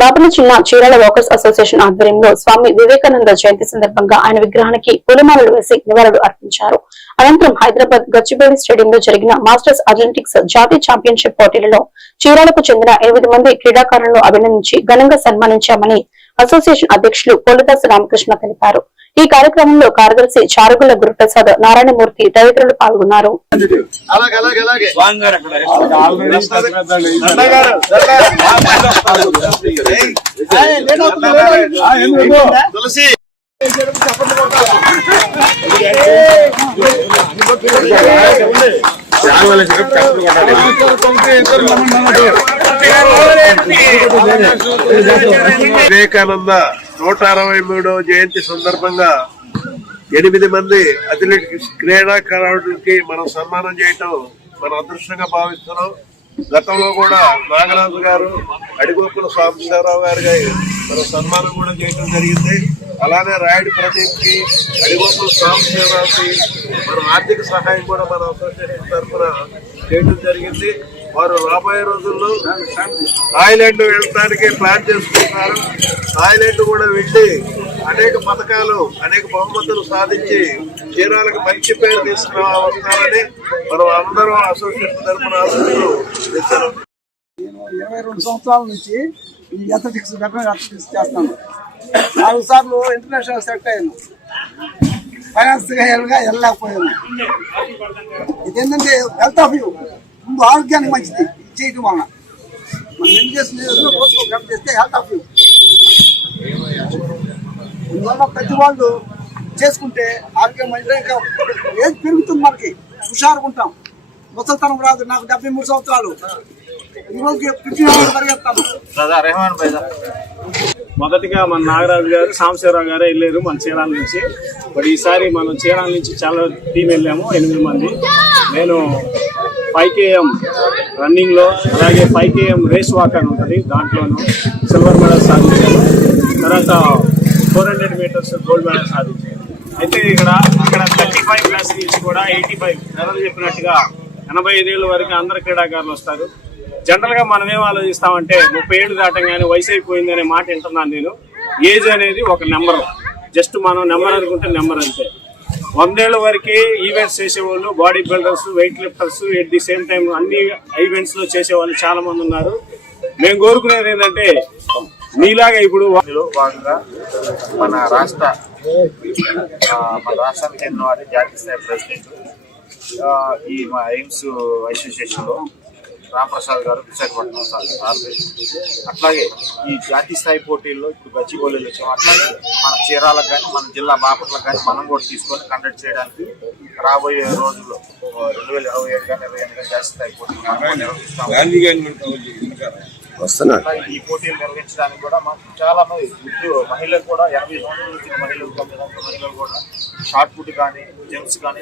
బాపన చిన్న Chirala walkers association ఆధ్వర్యంలో స్వామి వివేకానంద జయంతి సందర్భంగా ఆయన విగ్రహానికి పూలమాలలు వేసి నివాళులు అర్పించారు. అనంతరం హైదరాబాద్ గచ్చిబౌలి స్టేడియంలో జరిగిన మాస్టర్స్ అథ్లెటిక్స్ జాతీయ ఛాంపియన్షిప్ పోటీలలో చీరాలకు చెందిన 8 మంది క్రీడాకారులను అభినందించి ఘనంగా సన్మానించామని అసోసియేషన్ అధ్యక్షులు పోలిదాసు రామకృష్ణ తెలిపారు. ఈ కార్యక్రమంలో కార్యదర్శి చారుగుల గురుప్రసాద్, నారాయణమూర్తి తదితరులు పాల్గొన్నారు. వివేకానంద 163వ జయంతి సందర్భంగా 8 మంది అథ్లెటిక్స్ క్రీడాకారులకి మనం సన్మానం చేయటం మన అదృష్టంగా భావిస్తున్నాం. గతంలో కూడా నాగరాజు గారు, అడిగోపుల సాంబశివరావు గారు మనం సన్మానం కూడా చేయడం జరిగింది. అలానే రాయుడు ప్రదీప్ కి, అడిగోపుల సాంబశివరావుకి మనం ఆర్థిక సహాయం కూడా మన అసోసియేషన్ తరఫున చేయడం జరిగింది. వారు రాబోయే రోజుల్లో థాయిలాండ్ వెళ్ళడానికి ప్లాన్ చేసుకుంటున్నారు. థాయిలాండ్ కూడా వెళ్ళి అనేక పథకాలు, అనేక బహుమతులు సాధించి చీరాలకు మంచి పేరు తీసుకురావాలని మనం అందరం అసోసియేషన్ తరఫున ఆశిస్తున్నాం. నేను 22 సంవత్సరాల నుంచి ఈ అథ్లెటిక్స్ చేస్తాను. 4 సార్లు ఇంటర్నేషనల్ సెలెక్ట్ అయ్యాను. ఫైనాన్స్ గా వెళ్ళలేకపోయాను. ఇదేంటంటే హెల్త్ ఆఫ్ యూ, ముందు ఆరోగ్యానికి మంచిది చేయటం వలన. మనం మెడిటేషన్ రోజుకు గంట చేస్తే హెల్త్ ఆఫ్ యూ. అందువల్ల ప్రతి వాళ్ళు చేసుకుంటే ఆరోగ్యం మంచిగా, ఇంకా ఏది పెరుగుతుంది, మనకి హుషారుగా ఉంటాం. ముసలితనం రాదు. నాకు 73 సంవత్సరాలు. ఈ రోజుకి 50 పరిగెత్తాను. మొదటిగా మన నాగరాజు గారు, సాంబశివరావు గారే వెళ్ళారు మన చీరాల నుంచి. బట్ ఈసారి మనం చీరాల నుంచి చాలా టీం వెళ్ళాము, 8 మంది. నేను 5 km రన్నింగ్ లో, అలాగే 5 km రేస్ వాక్ అని ఉంటుంది, దాంట్లోనూ సిల్వర్ మెడల్ సాధించాను. తర్వాత 400 మీటర్స్ గోల్డ్ మెడల్ సాధించాను. అయితే అక్కడ 35 క్లాస్ నుంచి కూడా 85 నెలలు చెప్పినట్టుగా 85 ఏళ్ళ వరకు అందరు క్రీడాకారులు వస్తారు. జనరల్ గా మనం ఏం ఆలోచిస్తామంటే 30 ఏళ్ళు దాటంగానే వయసు అయిపోయింది అనే మాట వింటున్నాను నేను. ఏజ్ అనేది ఒక నెంబర్, జస్ట్ మనం నెంబర్ అనుకుంటే నెంబర్ అంతే. 100 ఏళ్ల వరకు ఈవెంట్స్ చేసేవాళ్ళు, body builders, wait lifters, at the same time అన్ని ఈవెంట్స్ లో చేసేవాళ్ళు చాలా మంది ఉన్నారు. మేము కోరుకునేది ఏంటంటే మీలాగా ఇప్పుడు భాగంగా మన రాష్ట్రానికి చెందిన వారి జాతీయ స్థాయి ప్రెసిడెంట్ ఈ మా ఎయిమ్స్ అసోసియేషన్ లో రామప్రసాద్ గారు, విశాఖపట్నం సార్. అట్లాగే ఈ జాతీయ స్థాయి పోటీల్లో ఇప్పుడు గచ్చిబౌలిలో వచ్చాము. అట్లాగే మన చీరాలకు కానీ, మన జిల్లా బాపట్లకు కానీ మనం కూడా తీసుకొని కండక్ట్ చేయడానికి రాబోయే రోజుల్లో 2027 కానీ 2028 కానీ జాతీయ స్థాయి పోటీలు నిర్వహిస్తాము. ఈ పోటీలు నిర్వహించడానికి కూడా మాకు చాలా మంది మహిళలు కూడా 80 సంవత్సరాల వచ్చిన మహిళలు, 9 మహిళలు కూడా షార్ట్ పుట్ కానీ, జెంట్స్ కానీ